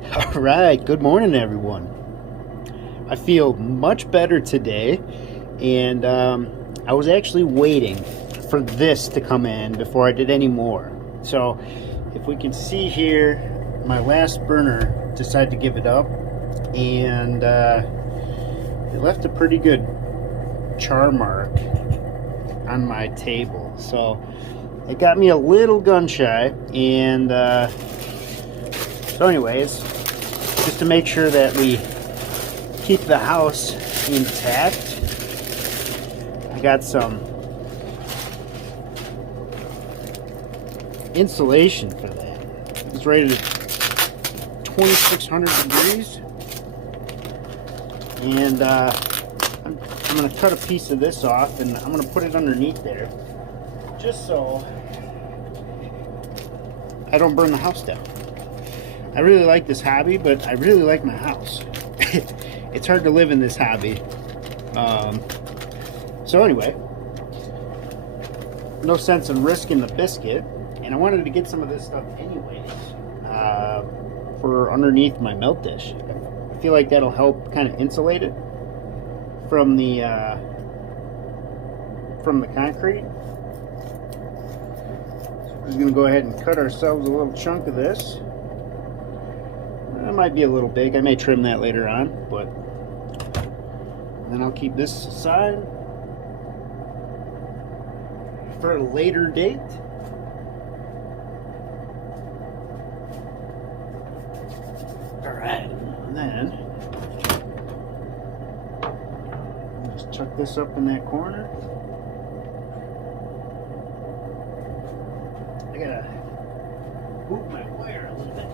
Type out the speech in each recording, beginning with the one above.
All right, good morning, everyone. I feel much better today, and I was actually waiting for this to come in before I did any more. So, if we can see here, my last burner decided to give it up, and it left a pretty good char mark on my table. So, it got me a little gun shy, and so anyways, just to make sure that we keep the house intact, I got some insulation for that. It's rated at 2600 degrees, and I'm going to cut a piece of this off, and I'm going to put it underneath there just so I don't burn the house down. I really like this hobby, but I really like my house. It's hard to live in this hobby. So anyway, no sense in risking the biscuit, and I wanted to get some of this stuff anyways for underneath my melt dish. I feel like that'll help kind of insulate it from the concrete. So we're just going to go ahead and cut ourselves a little chunk of this. That might be a little big. I may trim that later on, but then I'll keep this aside for a later date. All right, and then I'll just chuck this up in that corner. I gotta move my wire a little bit.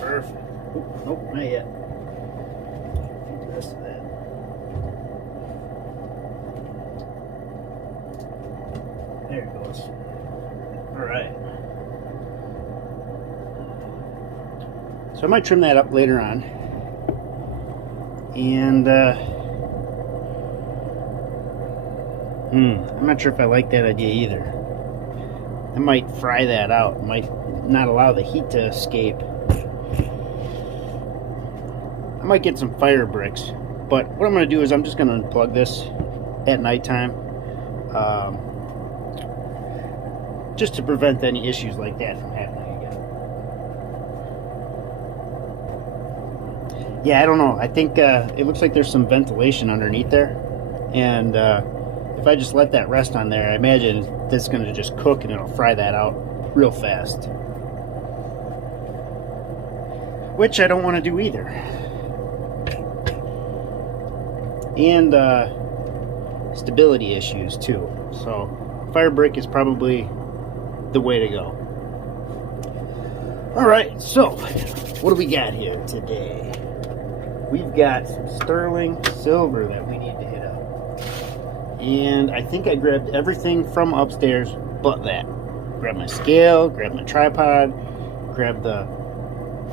Perfect. Oh, nope, not yet. Keep the rest of that. There it goes. Alright. So I might trim that up later on. And, I'm not sure if I like that idea either. I might fry that out. Might not allow the heat to escape. I might get some fire bricks, but what I'm going to do is I'm just going to unplug this at nighttime, just to prevent any issues like that from happening again. Yeah, I don't know. I think it looks like there's some ventilation underneath there, and if I just let that rest on there, I imagine that's going to just cook and it'll fry that out real fast, which I don't want to do either. And stability issues too. So fire brick is probably the way to go. Alright, so what do we got here today? We've got some sterling silver that we need to hit up. And I think I grabbed everything from upstairs but that. Grabbed my scale, grabbed my tripod, grabbed the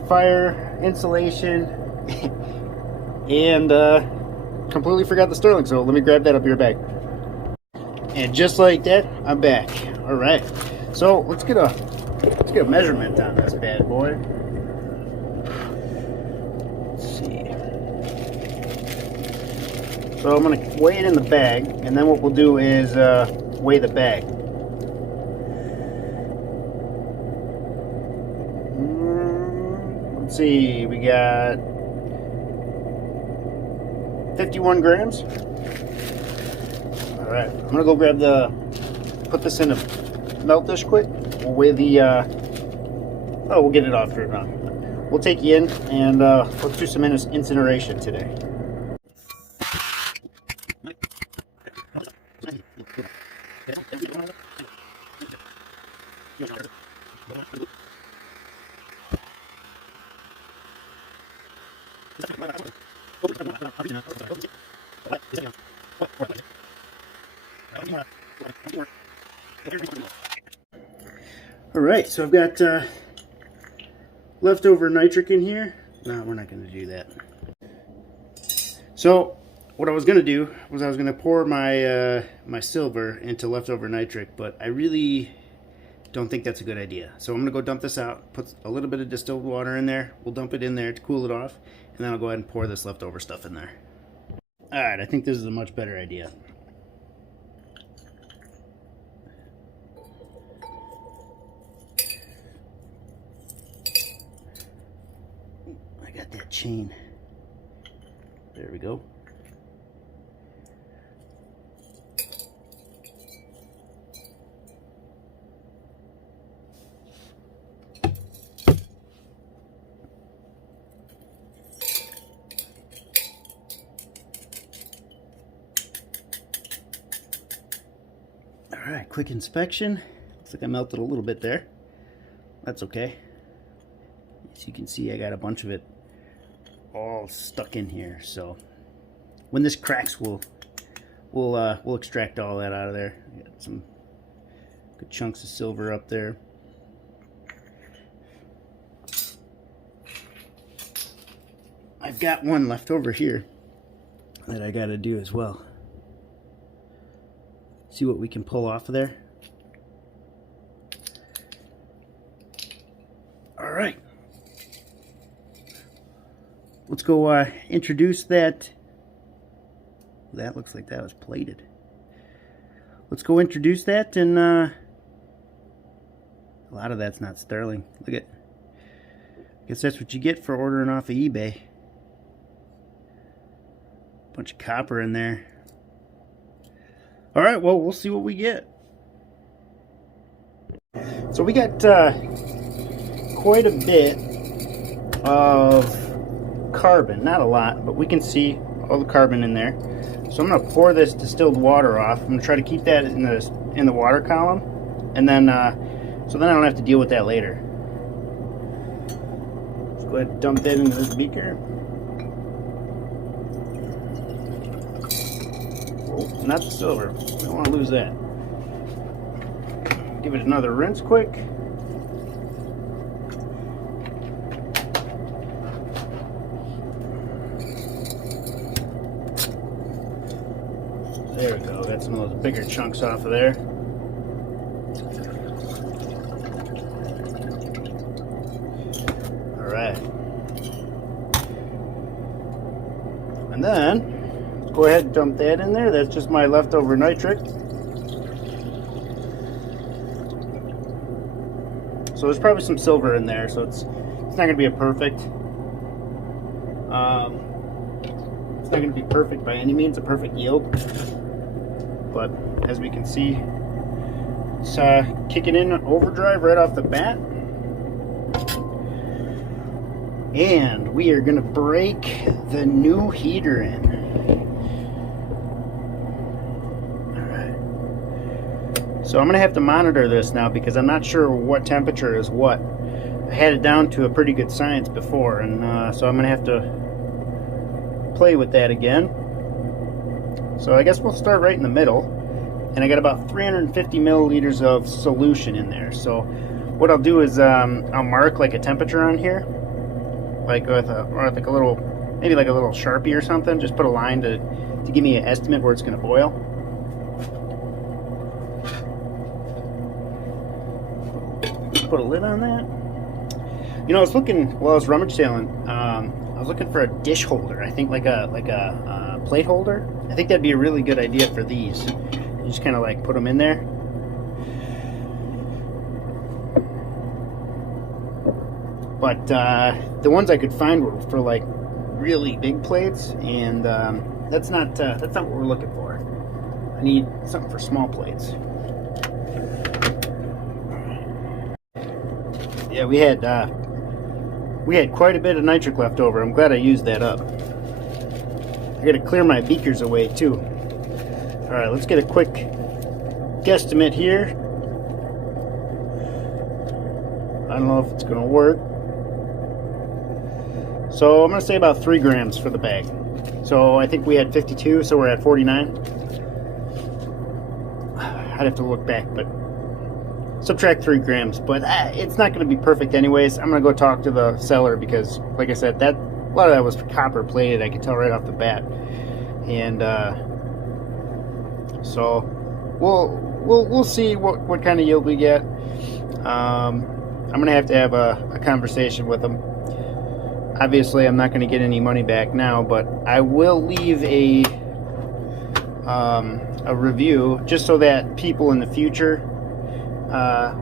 fire insulation, and completely forgot the sterling, so let me grab that up your bag. And just like that, I'm back. All right, so let's get a measurement on this bad boy. Let's see. So I'm gonna weigh it in the bag, and then what we'll do is weigh the bag. Let's see, we got 51 grams. All right, I'm gonna go grab put this in a melt dish quick. We'll weigh we'll get it off here now. We'll take you in and let's do some incineration today. Alright, so I've got leftover nitric in here. No, we're not going to do that. So what I was going to do was I was going to pour my my silver into leftover nitric, but I really don't think that's a good idea. So I'm gonna go dump this out, put a little bit of distilled water in there. We'll dump it in there to cool it off, and then I'll go ahead and pour this leftover stuff in there. All right, I think this is a much better idea. I got that chain. There we go. All right, quick inspection. Looks like I melted a little bit there. That's okay. As you can see, I got a bunch of it all stuck in here. So when this cracks, we'll extract all that out of there. Got some good chunks of silver up there. I've got one left over here that I got to do as well. See what we can pull off of there. All right. Let's go introduce that. That looks like that was plated. Let's go introduce that, and a lot of that's not sterling. Look at. Guess that's what you get for ordering off of eBay. Bunch of copper in there. All right, well, we'll see what we get. So we got quite a bit of carbon, not a lot, but we can see all the carbon in there. So I'm going to pour this distilled water off. I'm going to try to keep that in the water column, and then so then I don't have to deal with that later. Let's go ahead and dump that into this beaker. Oh, not the silver. I don't want to lose that. Give it another rinse quick. There we go. Got some of those bigger chunks off of there. All right. And then let's go ahead and dump that in there. That's just my leftover nitric. So there's probably some silver in there, so it's not going to be a perfect. It's not going to be perfect by any means, a perfect yield. But as we can see, it's kicking in overdrive right off the bat. And we are going to break the new heater in. Alright. So I'm going to have to monitor this now because I'm not sure what temperature is what. I had it down to a pretty good science before, and so I'm going to have to play with that again. So I guess we'll start right in the middle, and I got about 350 milliliters of solution in there. So what I'll do is I'll mark like a temperature on here, like with a little, maybe like a little Sharpie or something. Just put a line to give me an estimate where it's going to boil. Put a lid on that. You know, I was looking while I was rummage sailing. I was looking for a dish holder. I think like a plate holder. I think that'd be a really good idea for these. You just kind of like put them in there. But the ones I could find were for like really big plates, and that's not what we're looking for. I need something for small plates. Yeah, we had quite a bit of nitric left over. I'm glad I used that up. I gotta clear my beakers away too. Alright, let's get a quick guesstimate here. I don't know if it's gonna work. So I'm gonna say about 3 grams for the bag. So I think we had 52, so we're at 49. I'd have to look back, but subtract 3 grams. But it's not gonna be perfect anyways. I'm gonna go talk to the seller because, like I said, a lot of that was copper plated. I could tell right off the bat, and so we'll see what kind of yield we get. I'm going to have a conversation with them. Obviously, I'm not going to get any money back now, but I will leave a review just so that people in the future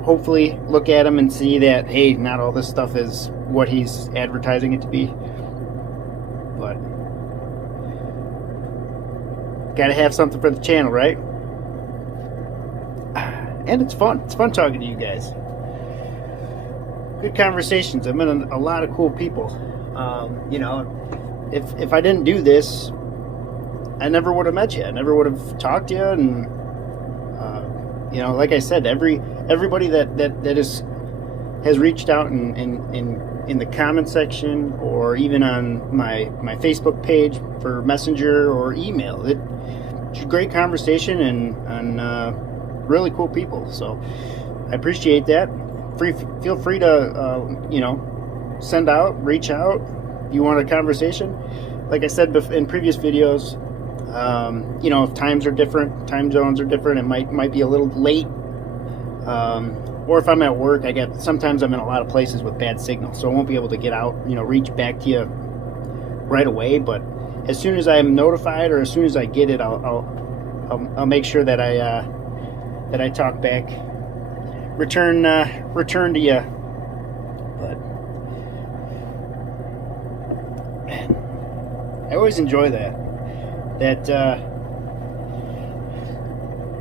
hopefully look at them and see that, hey, not all this stuff is what he's advertising it to be. But gotta have something for the channel, right? And it's fun. It's fun talking to you guys. Good conversations. I've met a lot of cool people. You know, if I didn't do this, I never would have met you. I never would have talked to you. And you know, like I said, everybody that has reached out in the comment section, or even on my Facebook page for Messenger or email, it's a great conversation and really cool people. So I appreciate that. Feel free to you know, send out, reach out. If you want a conversation, like I said in previous videos, you know, if times are different, time zones are different, it might be a little late, or if I'm at work, sometimes I'm in a lot of places with bad signal, so I won't be able to get out, you know, reach back to you right away. But as soon as I'm notified, or as soon as I get it, I'll make sure that I talk back, return to you. But man, I always enjoy that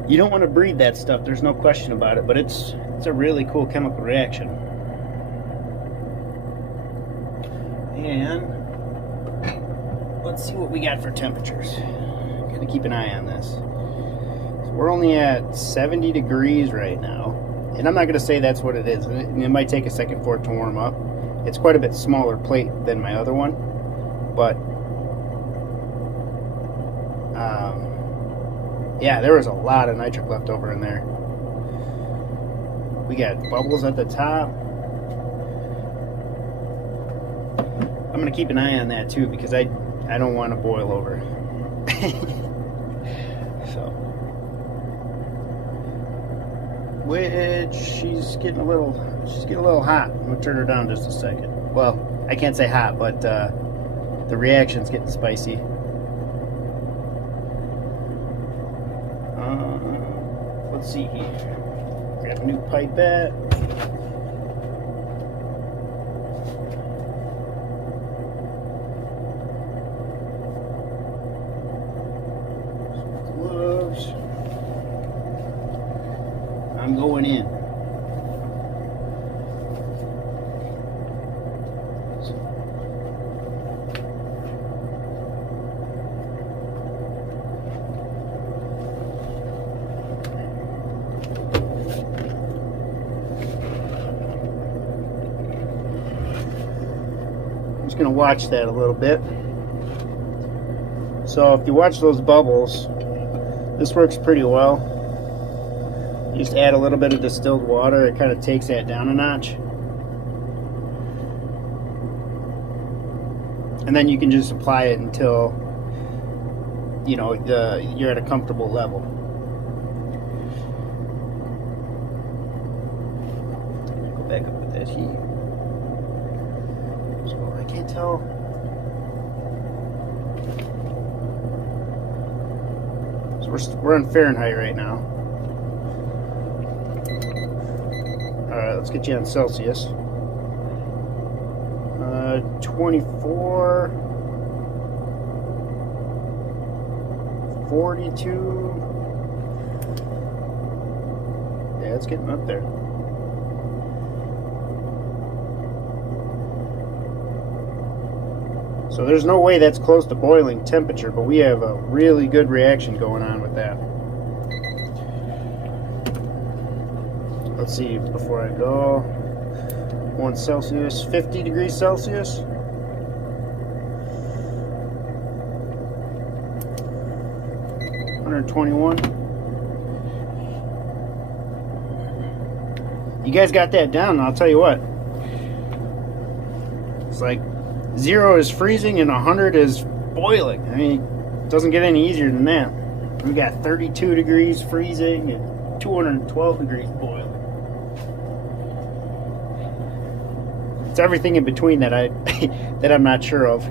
you don't want to breed that stuff, there's no question about it, but it's a really cool chemical reaction. And let's see what we got for temperatures. Gotta keep an eye on this. So we're only at 70 degrees right now, and I'm not gonna say that's what it is. It might take a second for it to warm up. It's quite a bit smaller plate than my other one, but yeah, there was a lot of nitric left over in there. We got bubbles at the top. I'm gonna keep an eye on that too, because I don't want to boil over. So, which she's getting a little hot. I'm gonna turn her down just a second. Well, I can't say hot, but the reaction's getting spicy. Let's see here. Grab a new pipette. Some gloves. I'm going in. Going to watch that a little bit. So if you watch those bubbles, this works pretty well. You just add a little bit of distilled water, it kind of takes that down a notch, and then you can just apply it until, you know, you're at a comfortable level. Go back up with that heat. Can't tell. So we're in Fahrenheit right now. Alright, let's get you on Celsius. 24, 42. Yeah, it's getting up there. So there's no way that's close to boiling temperature, but we have a really good reaction going on with that. Let's see, before I go, 1 Celsius, 50 degrees Celsius. $121. You guys got that down, and I'll tell you what. It's like 0 is freezing and 100 is boiling. I mean, it doesn't get any easier than that. We got 32 degrees freezing and 212 degrees boiling. It's everything in between that that I'm not sure of.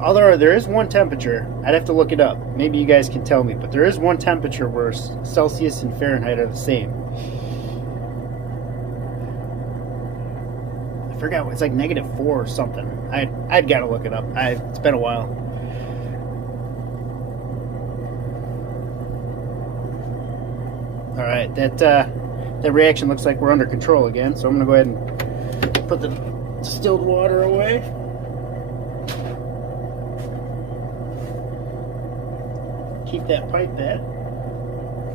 Although there is one temperature, I'd have to look it up. Maybe you guys can tell me, but there is one temperature where Celsius and Fahrenheit are the same. I forgot, it's like -4 or something. I'd gotta look it up. It's been a while. All right, that reaction looks like we're under control again. So I'm gonna go ahead and put the distilled water away. Keep that pipette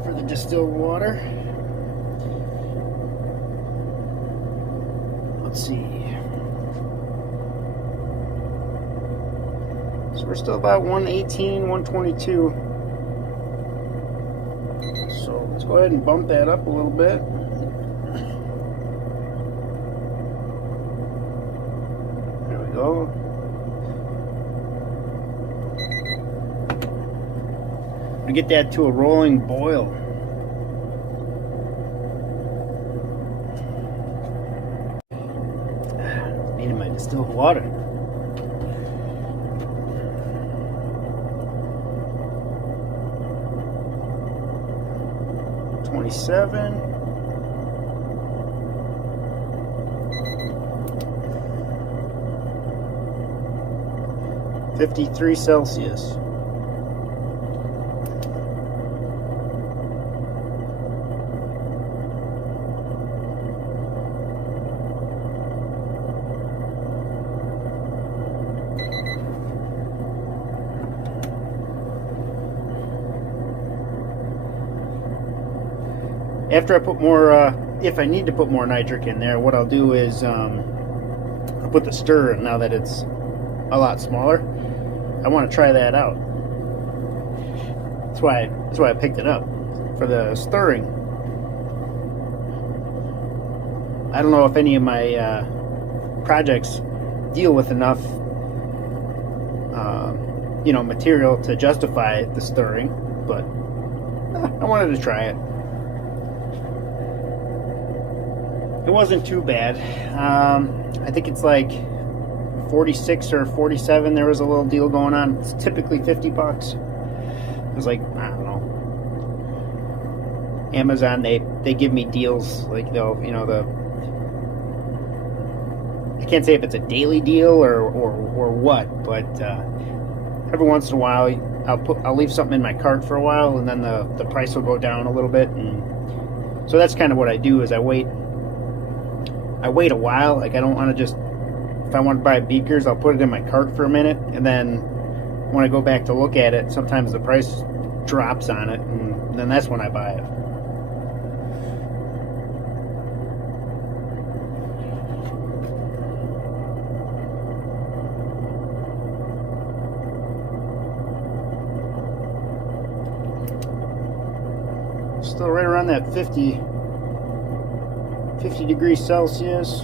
for the distilled water. Let's see. So we're still about 118, 122. So let's go ahead and bump that up a little bit. There we go. To get that to a rolling boil. Needed my distilled water. $27. $53 Celsius. After I put more, if I need to put more nitric in there, what I'll do is I'll put the stir. Now that it's a lot smaller, I want to try that out. That's why I picked it up for the stirring. I don't know if any of my projects deal with enough, material to justify the stirring, but I wanted to try it. It wasn't too bad. I think it's like 46 or 47. There was a little deal going on. It's typically $50. It was like, I don't know. Amazon, they give me deals like they'll, I can't say if it's a daily deal or what, but every once in a while I'll leave something in my cart for a while, and then the price will go down a little bit, and so that's kind of what I do. Is I wait a while. Like, I don't want to just, if I want to buy beakers, I'll put it in my cart for a minute, and then when I go back to look at it, sometimes the price drops on it, and then that's when I buy it. Still right around that 50 degrees Celsius.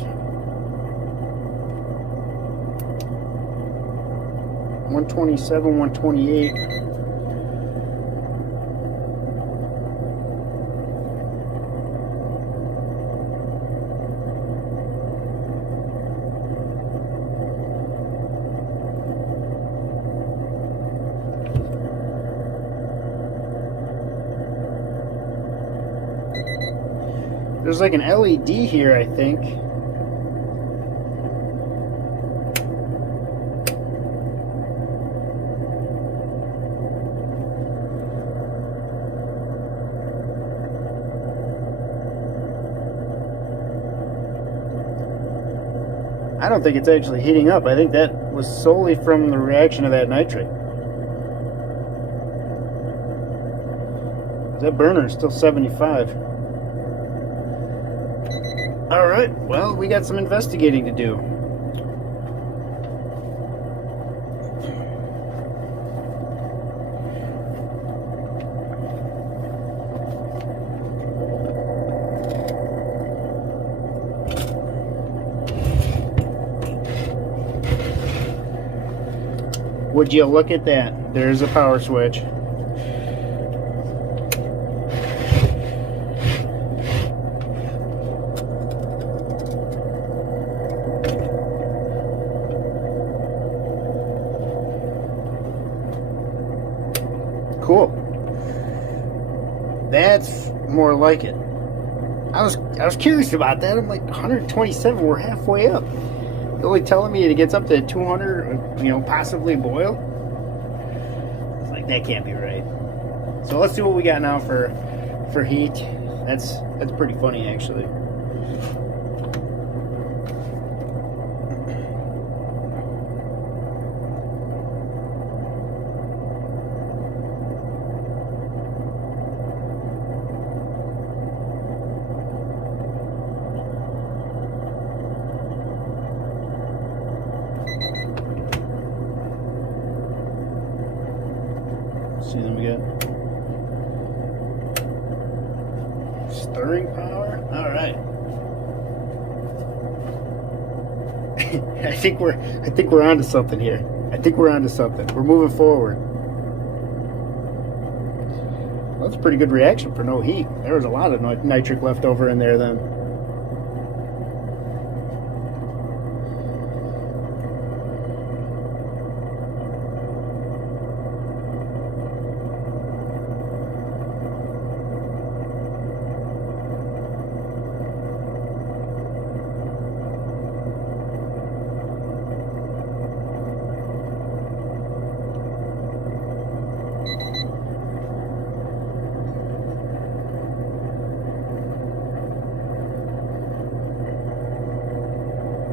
127, 128. There's like an LED here, I think. I don't think it's actually heating up. I think that was solely from the reaction of that nitrate. That burner is still 75. Alright, well, we got some investigating to do. Would you look at that? There's a power switch. cool. That's more like it. I was curious about that. I'm like 127. We're halfway up. They're only telling me it gets up to 200. You know, possibly boil. It's like that can't be right. So let's see what we got now for heat. That's pretty funny actually. See, then we got stirring power. All right. I think we're onto something here. I think we're onto something. We're moving forward. Well, that's a pretty good reaction for no heat. There was a lot of nitric left over in there then.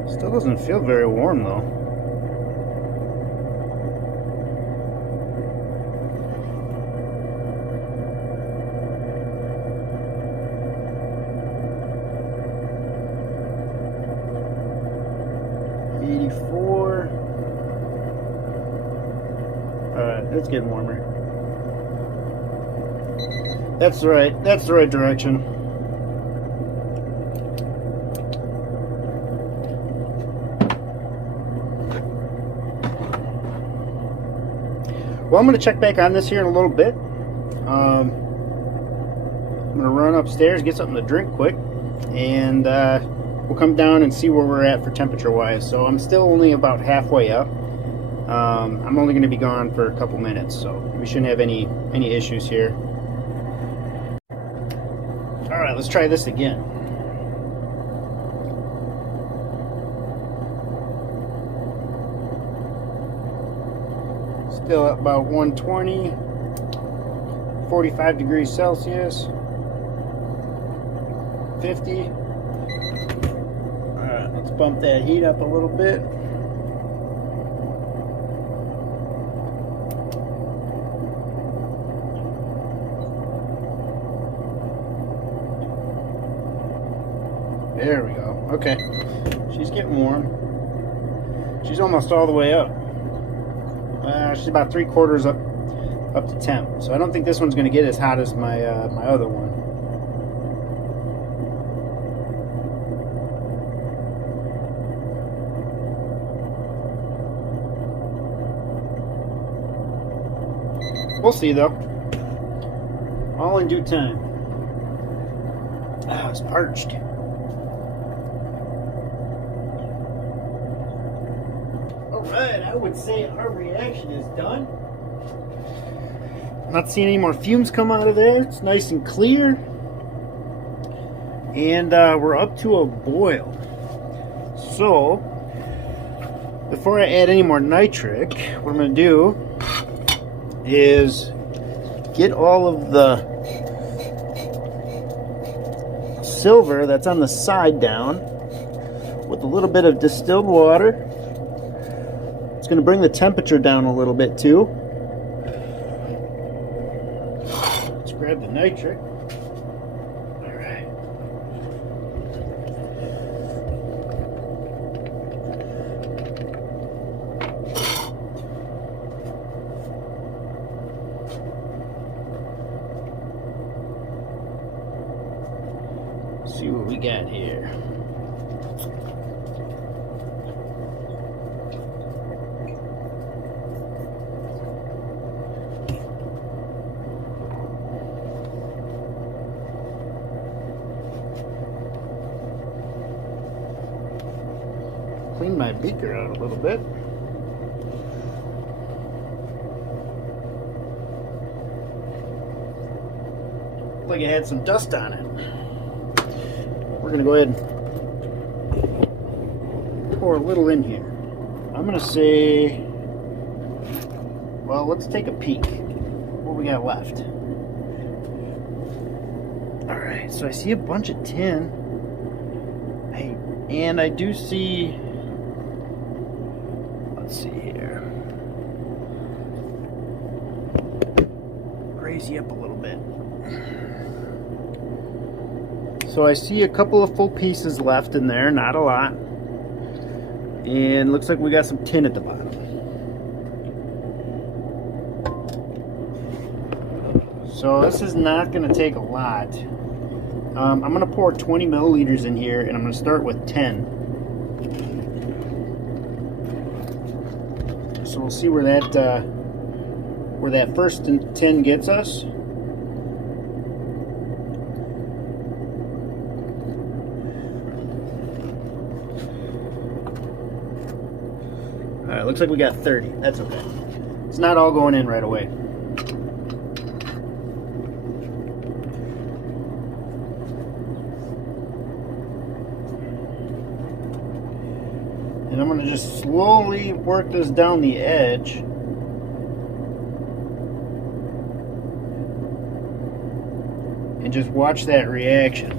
Still doesn't feel very warm though. Alright, it's getting warmer. That's the right direction. Well, I'm going to check back on this here in a little bit. I'm going to run upstairs, get something to drink quick, and we'll come down and see where we're at for temperature-wise. So I'm still only about halfway up. I'm only going to be gone for a couple minutes, so we shouldn't have any issues here. All right, let's try this again. Still at about 120, 45 degrees Celsius, 50. All right, let's bump that heat up a little bit. There we go. Okay, she's getting warm. She's almost all the way up. She's about 3/4 up to temp, so I don't think this one's going to get as hot as my my other one. We'll see though. All in due time. Ah, it's parched. Alright, I would say our reaction is done. I'm not seeing any more fumes come out of there. It's nice and clear. And we're up to a boil. So, before I add any more nitric, what I'm going to do is get all of the silver that's on the side down with a little bit of distilled water. It's going to bring the temperature down a little bit too. Let's grab the nitric. All right. See what we got here. Clean my beaker out a little bit. looked like it had some dust on it. We're gonna go ahead and pour a little in here. I'm gonna say, well, let's take a peek. What we got left? All right, so I see a bunch of tin. And I do see, let's see here. Raise you up a little bit. So I see a couple of full pieces left in there, not a lot. And looks like we got some tin at the bottom. So this is not going to take a lot. I'm going to pour 20 milliliters in here, and I'm going to start with 10. So we'll see where that first 10 gets us. All right, looks like we got 30. That's okay. It's not all going in right away. And I'm going to just slowly work this down the edge. And just watch that reaction.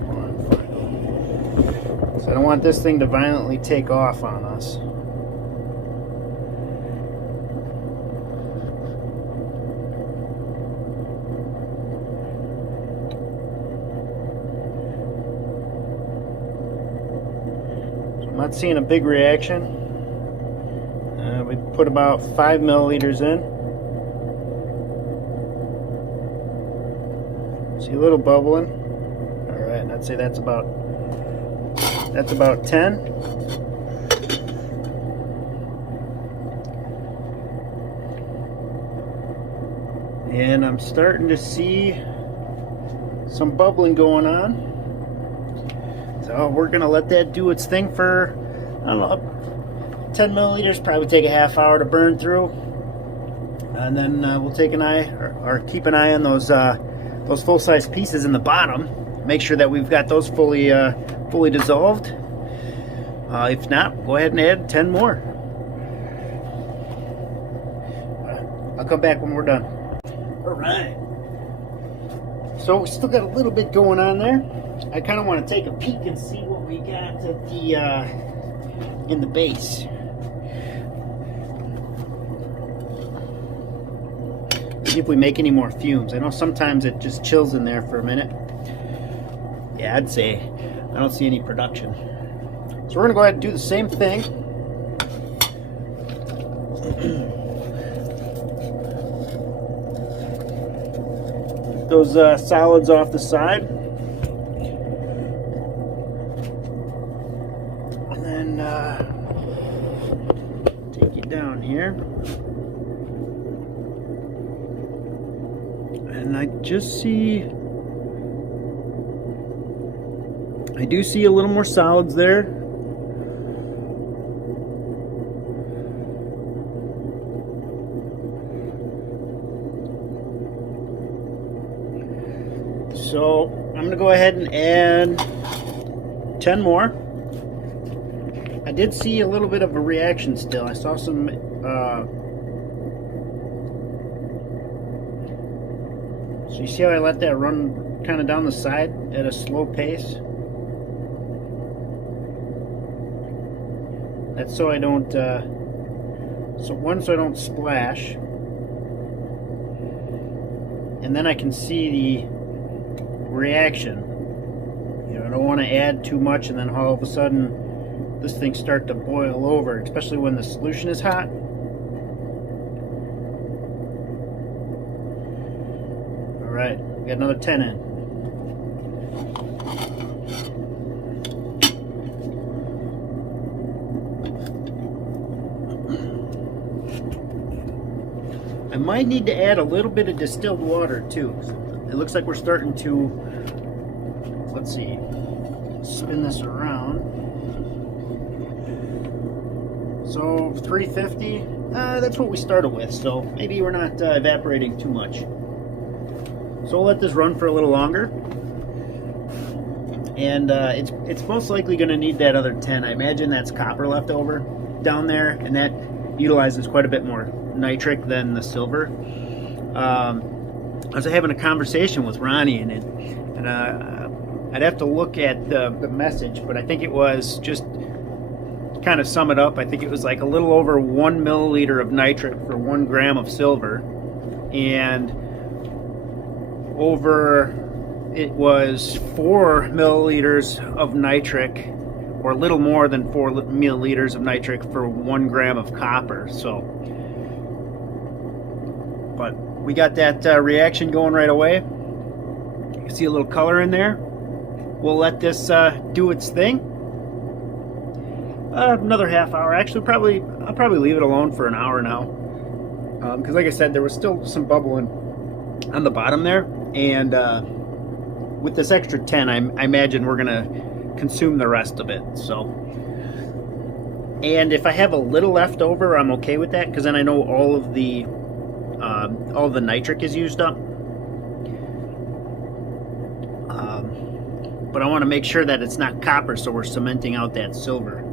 So I don't want this thing to violently take off on us. Not seeing a big reaction. We put about 5 milliliters in. See a little bubbling. All right, and I'd say that's about 10. And I'm starting to see some bubbling going on. So we're going to let that do its thing for, I don't know, 10 milliliters. Probably take a half hour to burn through. And then we'll take an eye, or keep an eye on those full-size pieces in the bottom. Make sure that we've got those fully dissolved. If not, go ahead and add 10 more. I'll come back when we're done. All right. So we still got a little bit going on there. I kind of want to take a peek and see what we got at the in the base. See if we make any more fumes. I know sometimes it just chills in there for a minute. Yeah, I'd say I don't see any production. So we're gonna go ahead and do the same thing. Those solids off the side. And then take you down here. And I just see, I do see a little more solids there. So I'm going to go ahead and add 10 more. I did see a little bit of a reaction still. I saw some so you see how I let that run kind of down the side at a slow pace? That's so I don't so I don't splash. And then I can see the reaction. You know, I don't want to add too much and then all of a sudden this thing start to boil over, especially when the solution is hot. All right, we got another 10 in. I might need to add a little bit of distilled water too. It looks like we're starting to, let's see, spin this around. So 350, that's what we started with, so maybe we're not evaporating too much. So we'll let this run for a little longer. And it's most likely going to need that other 10. I imagine that's copper left over down there, and that utilizes quite a bit more nitric than the silver. I was having a conversation with Ronnie in it, and I'd have to look at the message, but I think it was just to kind of sum it up. I think it was like a little over 1 milliliter of nitric for 1 gram of silver, and it was 4 milliliters of nitric, or a little more than 4 milliliters of nitric for 1 gram of copper. So, but we got that reaction going right away. You can see a little color in there. We'll let this do its thing. Another half hour. Actually, I'll probably leave it alone for an hour now, because like I said, there was still some bubbling on the bottom there, and with this extra 10, I imagine we're gonna consume the rest of it. So, and if I have a little left over, I'm okay with that, because then I know all of the nitric is used up. But I want to make sure that it's not copper, so we're cementing out that silver.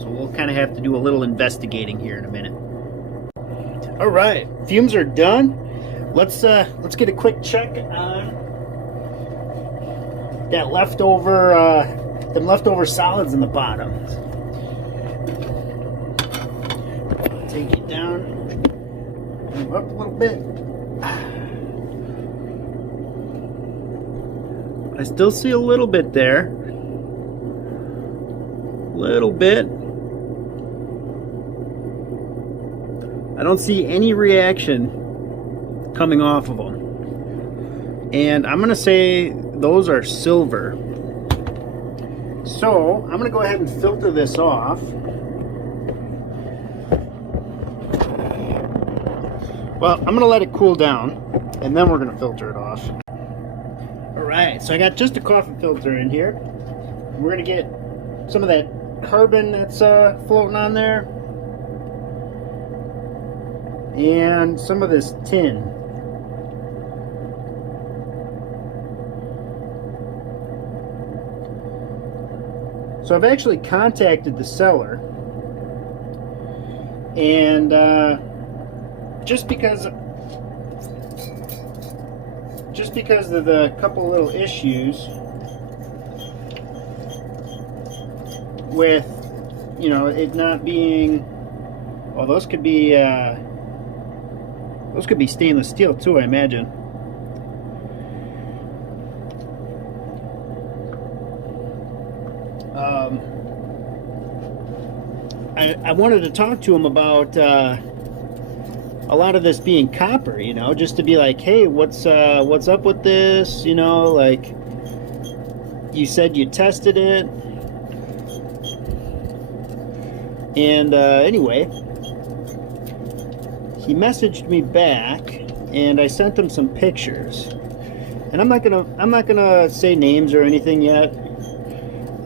So we'll kind of have to do a little investigating here in a minute. All right, fumes are done. Let's get a quick check on that leftover them leftover solids in the bottom. Take it down, move up a little bit. I still see a little bit there. Little bit. I don't see any reaction coming off of them. And I'm going to say those are silver. So I'm going to go ahead and filter this off. Well, I'm going to let it cool down, and then we're going to filter it off. Alright, so I got just a coffee filter in here. We're going to get some of that carbon that's floating on there, and some of this tin. So I've actually contacted the seller, and just because of the couple little issues with, it not being, well, those could be stainless steel too, I imagine. I wanted to talk to him about a lot of this being copper, just to be like, hey, what's up with this? Like, you said you tested it. And anyway, he messaged me back, and I sent him some pictures. And I'm not gonna say names or anything yet.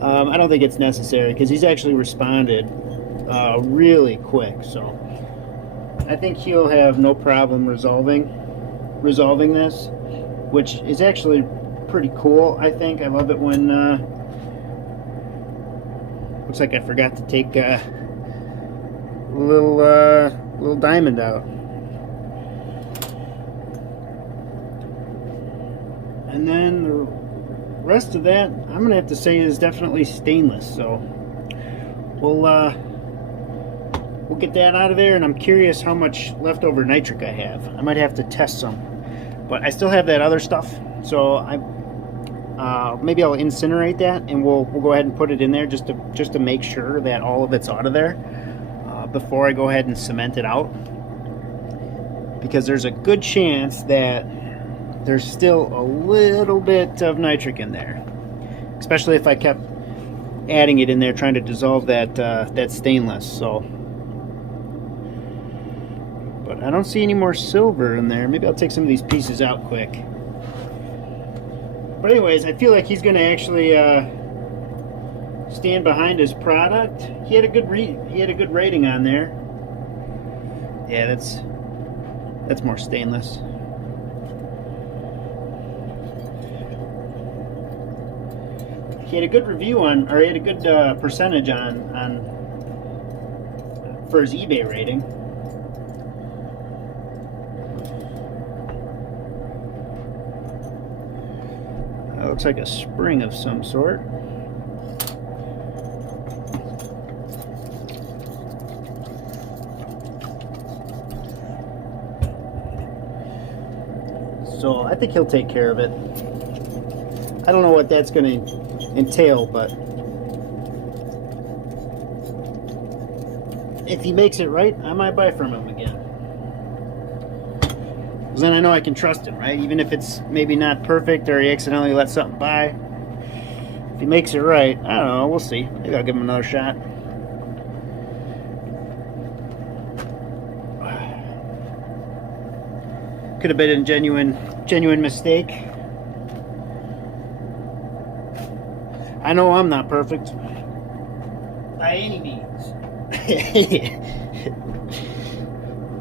I don't think it's necessary, because he's actually responded really quick. So I think he'll have no problem resolving this, which is actually pretty cool. I think I love it when looks like I forgot to take a little diamond out, and then the rest of that I'm gonna have to say is definitely stainless. So we'll get that out of there, and I'm curious how much leftover nitric I have. I might have to test some, but I still have that other stuff, so maybe I'll incinerate that, and we'll go ahead and put it in there just to make sure that all of it's out of there before I go ahead and cement it out, because there's a good chance that there's still a little bit of nitric in there, especially if I kept adding it in there trying to dissolve that stainless. So, but I don't see any more silver in there. Maybe I'll take some of these pieces out quick. But anyways, I feel like he's going to actually stand behind his product. He had a good rating on there. Yeah, that's more stainless. he had a good review on, or he had a good percentage on for his eBay rating. That looks like a spring of some sort. So I think he'll take care of it. I don't know what that's going to entail, but if he makes it right, I might buy from him again. Because then I know I can trust him, right? Even if it's maybe not perfect or he accidentally let something by. If he makes it right, I don't know, we'll see. Maybe I'll give him another shot. Could have been a genuine mistake. I know I'm not perfect by any means.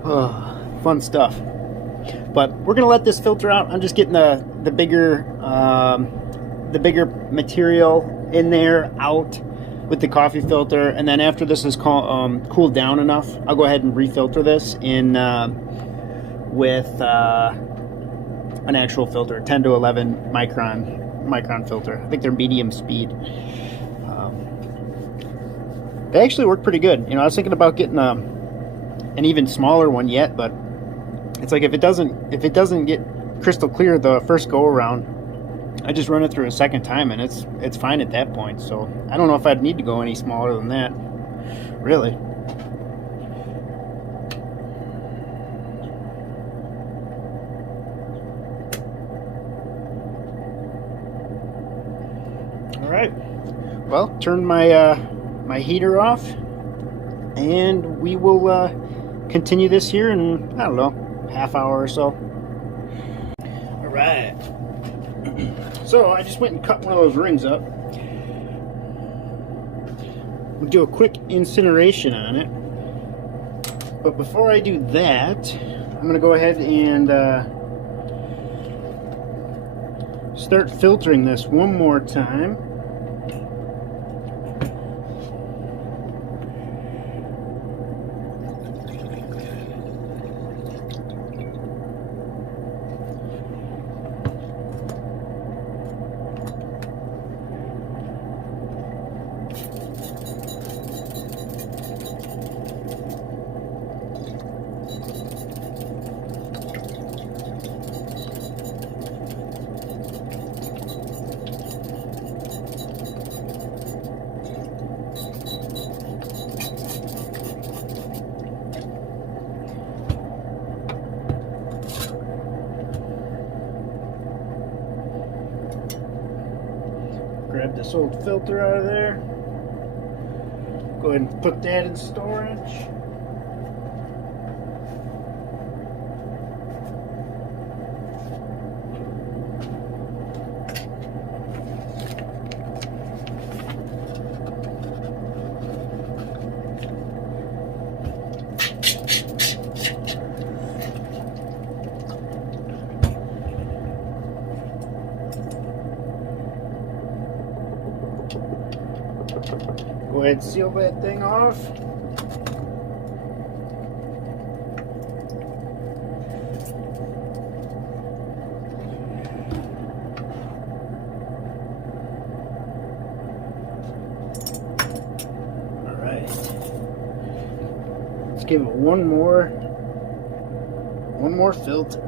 Oh, fun stuff. But we're gonna let this filter out. I'm just getting the bigger material in there out with the coffee filter, and then after this is cooled down enough, I'll go ahead and refilter this in with an actual filter, 10 to 11 micron filter. I think they're medium speed. They actually work pretty good. You know, I was thinking about getting an even smaller one yet, but it's like if it doesn't get crystal clear the first go around, I just run it through a second time and it's fine at that point. So I don't know if I'd need to go any smaller than that, really. All right. Well, turn my my heater off, and we will continue this here in, I don't know, half hour or so. All right. So I just went and cut one of those rings up. We'll do a quick incineration on it. But before I do that, I'm going to go ahead and start filtering this one more time. Grab this old filter out of there. Go ahead and put that in storage. Go ahead and seal that thing off. All right. Let's give it one more filter.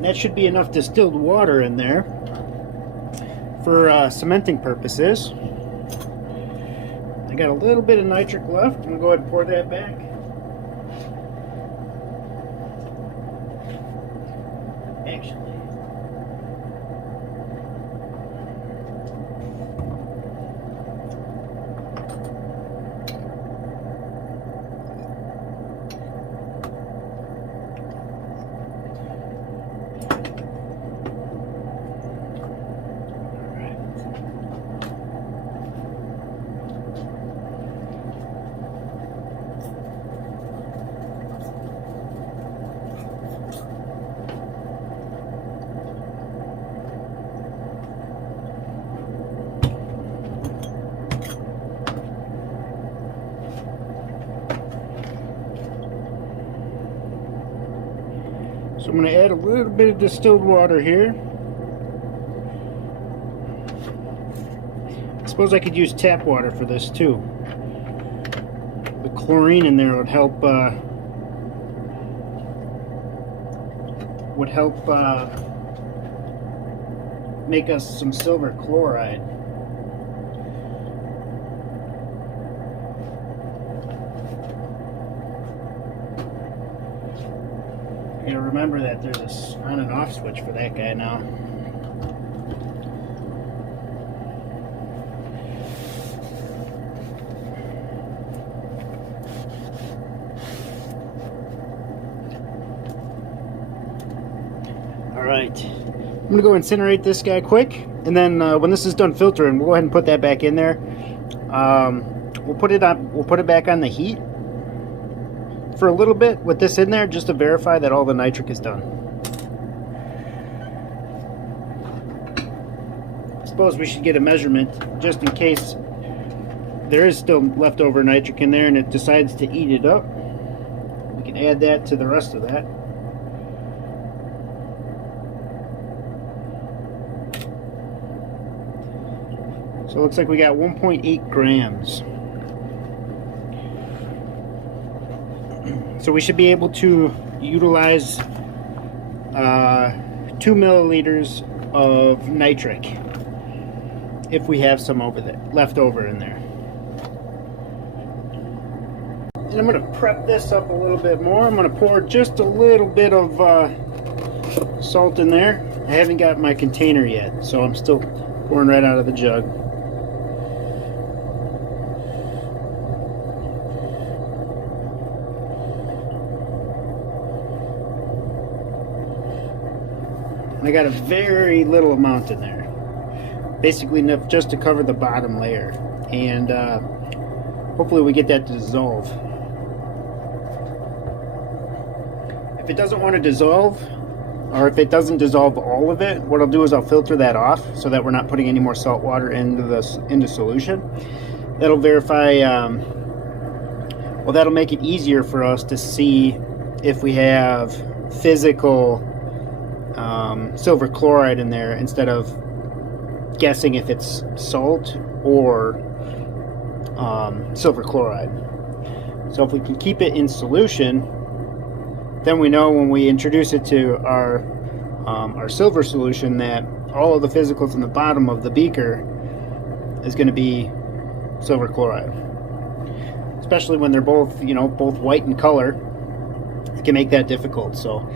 That should be enough distilled water in there for cementing purposes. I got a little bit of nitric left. I'm going to go ahead and pour that back. Actually, So I'm going to add a little bit of distilled water here. I suppose I could use tap water for this too. The chlorine in there would help make us some silver chloride. You gotta remember that there's a on and off switch for that guy now. Alright, I'm gonna go incinerate this guy quick, and then when this is done filtering, we'll go ahead and put that back in there. We'll put it back on the heat for a little bit with this in there, just to verify that all the nitric is done. I suppose we should get a measurement just in case there is still leftover nitric in there and it decides to eat it up. We can add that to the rest of that. So it looks like we got 1.8 grams. So we should be able to utilize 2 milliliters of nitric if we have some left over in there. And I'm going to prep this up a little bit more. I'm going to pour just a little bit of salt in there. I haven't got my container yet, so I'm still pouring right out of the jug. I got a very little amount in there, basically enough just to cover the bottom layer, and hopefully we get that to dissolve. If it doesn't want to dissolve, or if it doesn't dissolve all of it, what I'll do is I'll filter that off so that we're not putting any more salt water into solution. That'll verify, well, that'll make it easier for us to see if we have physical silver chloride in there, instead of guessing if it's salt or silver chloride. So if we can keep it in solution, then we know when we introduce it to our silver solution that all of the physicals in the bottom of the beaker is going to be silver chloride. Especially when they're both, both white in color, it can make that difficult. So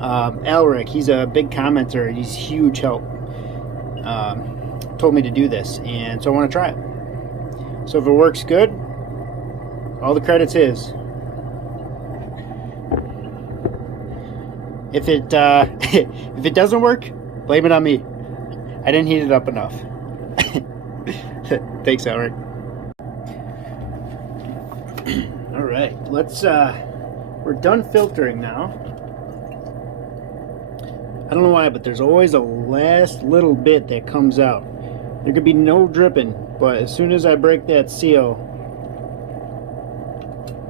Alric, he's a big commenter, he's huge help, told me to do this, and so I want to try it. So if it works good, all the credit's his. If it if it doesn't work, blame it on me. I didn't heat it up enough. Thanks, Alric. All right, we're done filtering now. I don't know why, but there's always a last little bit that comes out. There could be no dripping, but as soon as I break that seal,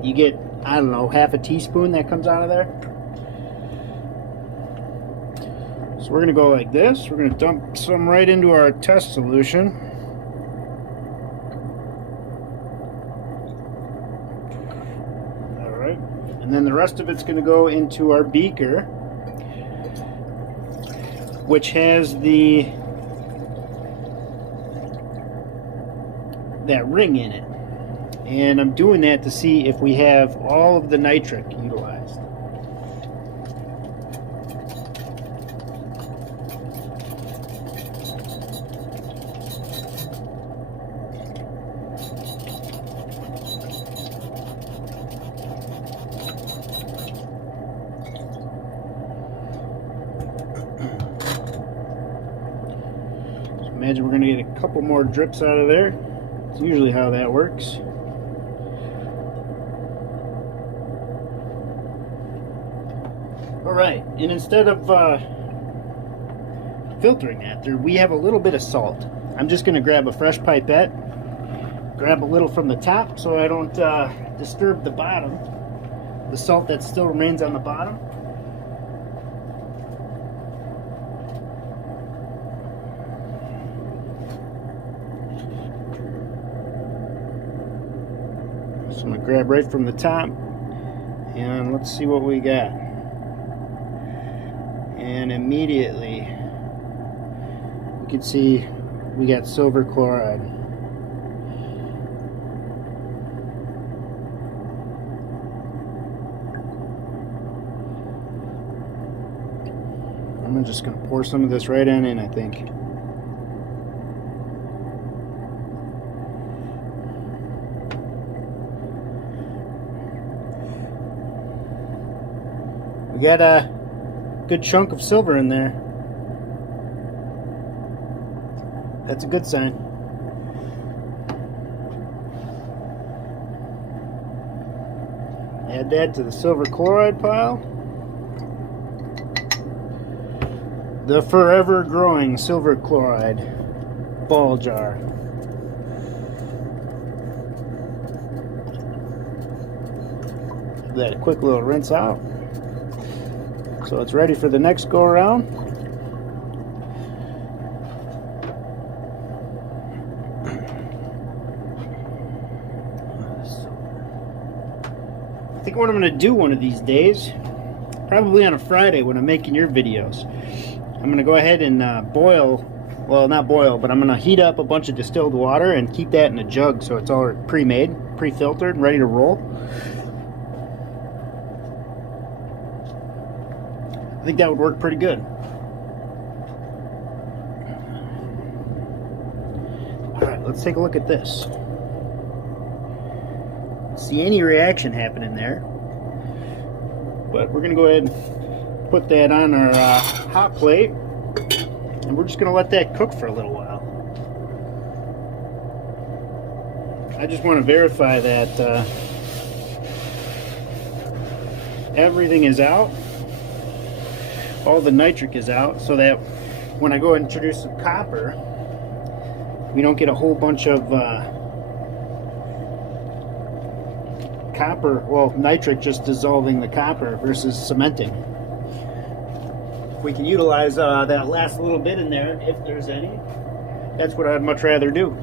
you get, I don't know, half a teaspoon that comes out of there. So we're going to go like this. We're going to dump some right into our test solution. Alright, and then the rest of it's going to go into our beaker, which has that ring in it. And I'm doing that to see if we have all of the nitric utilized. Imagine we're going to get a couple more drips out of there. It's usually how that works. Alright, and instead of filtering that, we have a little bit of salt. I'm just going to grab a fresh pipette, grab a little from the top so I don't disturb the bottom. the salt that still remains on the bottom. So I'm going to grab right from the top, and let's see what we got. And immediately we can see we got silver chloride. I'm just going to pour some of this right on in, I think. We got a good chunk of silver in there. That's a good sign. Add that to the silver chloride pile. The forever growing silver chloride ball jar. Give that a quick little rinse out. So it's ready for the next go around. I think what I'm going to do one of these days, probably on a Friday when I'm making your videos, I'm going to go ahead and boil, well, not boil, but I'm going to heat up a bunch of distilled water and keep that in a jug so it's all pre-made, pre-filtered, and ready to roll. I think that would work pretty good. Alright, let's take a look at this. See any reaction happening there. But we're going to go ahead and put that on our hot plate. And we're just going to let that cook for a little while. I just want to verify that everything is out. All the nitric is out, so that when I go and introduce some copper, we don't get a whole bunch of nitric just dissolving the copper versus cementing. If we can utilize that last little bit in there, if there's any, that's what I'd much rather do.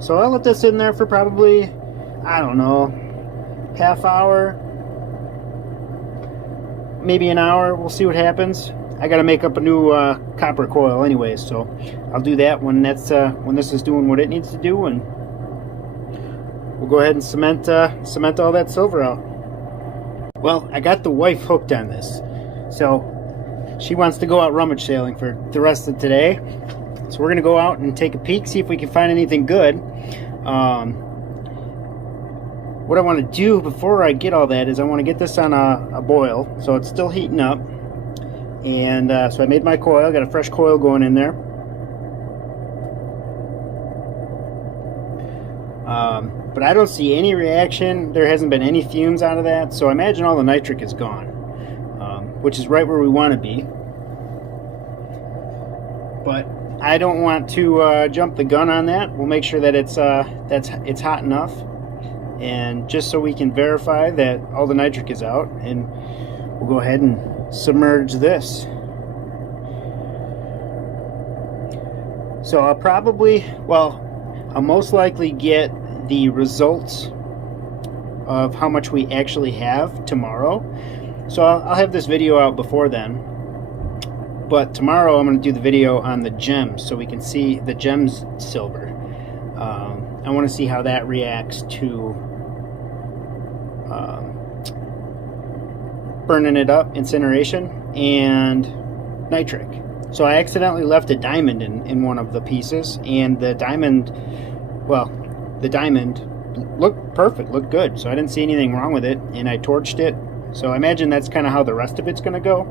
So I'll let this in there for probably, I don't know, half hour, maybe an hour. We'll see what happens. I got to make up a new copper coil anyways, so I'll do that when that's when this is doing what it needs to do, and we'll go ahead and cement all that silver out. Well, I got the wife hooked on this, so she wants to go out rummage sailing for the rest of today. So we're gonna go out and take a peek, see if we can find anything good. What I want to do before I get all that is I want to get this on a boil, so it's still heating up. And so I made my coil, got a fresh coil going in there. But I don't see any reaction. There hasn't been any fumes out of that, so I imagine all the nitric is gone, which is right where we want to be. But I don't want to jump the gun on that. We'll make sure that it's hot enough. And just so we can verify that all the nitric is out, and we'll go ahead and submerge this. So I'll most likely get the results of how much we actually have tomorrow. So I'll have this video out before then. But tomorrow I'm going to do the video on the gems so we can see the gems silver. I want to see how that reacts to burning it up, incineration, and nitric. So I accidentally left a diamond in one of the pieces, and the diamond looked perfect, looked good, so I didn't see anything wrong with it, and I torched it. So I imagine that's kind of how the rest of it's going to go.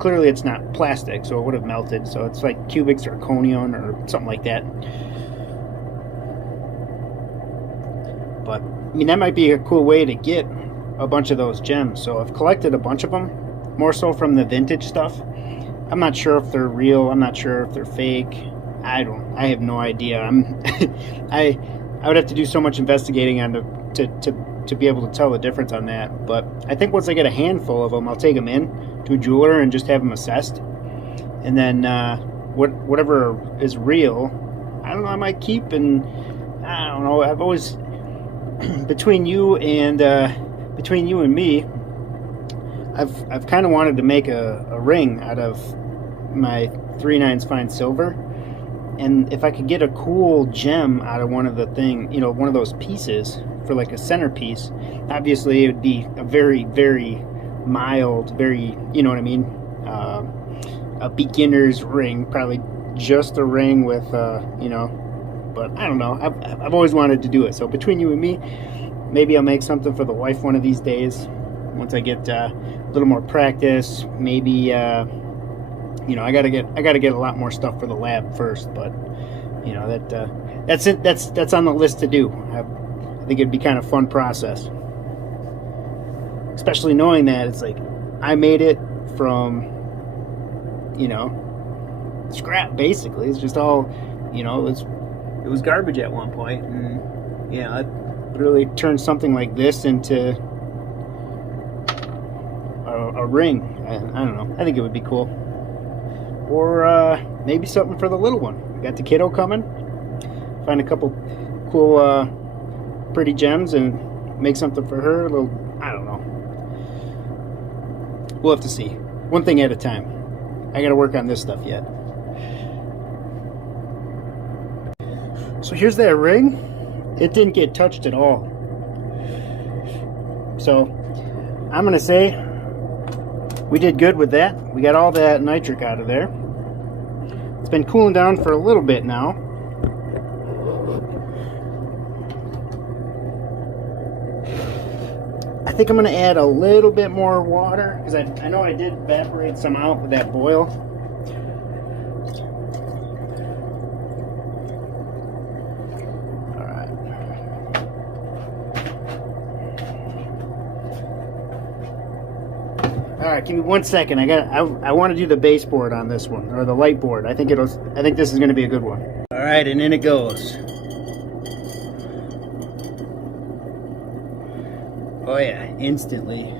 Clearly it's not plastic, so it would have melted, so it's like cubic zirconium or something like that. But I mean, that might be a cool way to get a bunch of those gems. So I've collected a bunch of them, more so from the vintage stuff. I'm not sure if they're real, I'm not sure if they're fake. I have no idea. I would have to do so much investigating on to to be able to tell the difference on that. But I think once I get a handful of them, I'll take them in to a jeweler and just have them assessed. And then whatever is real, I don't know, I might keep. And I don't know, I've always between you and me, I've kind of wanted to make a ring out of my 3/9 fine silver. And if I could get a cool gem out of one of the one of those pieces for like a centerpiece, obviously it would be a very, very mild, very, you know what I mean, a beginner's ring, probably just a ring with, but I don't know. I've always wanted to do it. So between you and me, maybe I'll make something for the wife one of these days. Once I get a little more practice, maybe. I gotta get a lot more stuff for the lab first, but that's it. That's on the list to do. I think it'd be kind of fun process, especially knowing that it's like I made it from scrap basically. It's just all it was garbage at one point, and it really turned something like this into a ring. I don't know. I think it would be cool. Or maybe something for the little one. We got the kiddo coming. Find a couple cool, pretty gems and make something for her. A little, I don't know. We'll have to see. One thing at a time. I got to work on this stuff yet. So here's that ring. It didn't get touched at all. So I'm going to say we did good with that. We got all that nitric out of there. It's been cooling down for a little bit now. I think I'm going to add a little bit more water because I know I did evaporate some out with that boil. Alright, give me 1 second. I want to do the baseboard on this one, or the light board. I think this is going to be a good one. Alright, and in it goes. Oh yeah, instantly.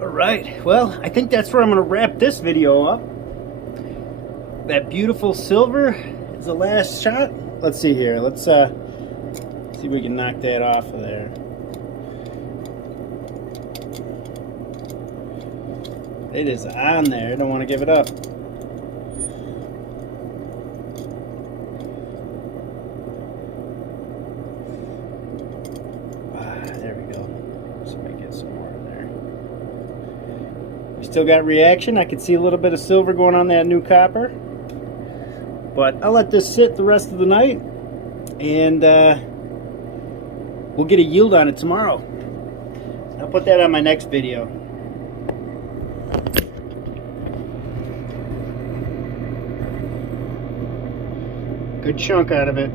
Alright, well, I think that's where I'm going to wrap this video up. That beautiful silver is the last shot. Let's see here. Let's see if we can knock that off of there. It is on there. I don't want to give it up. Still got reaction. I can see a little bit of silver going on that new copper. But I'll let this sit the rest of the night, and we'll get a yield on it tomorrow. I'll put that on my next video. Good chunk out of it.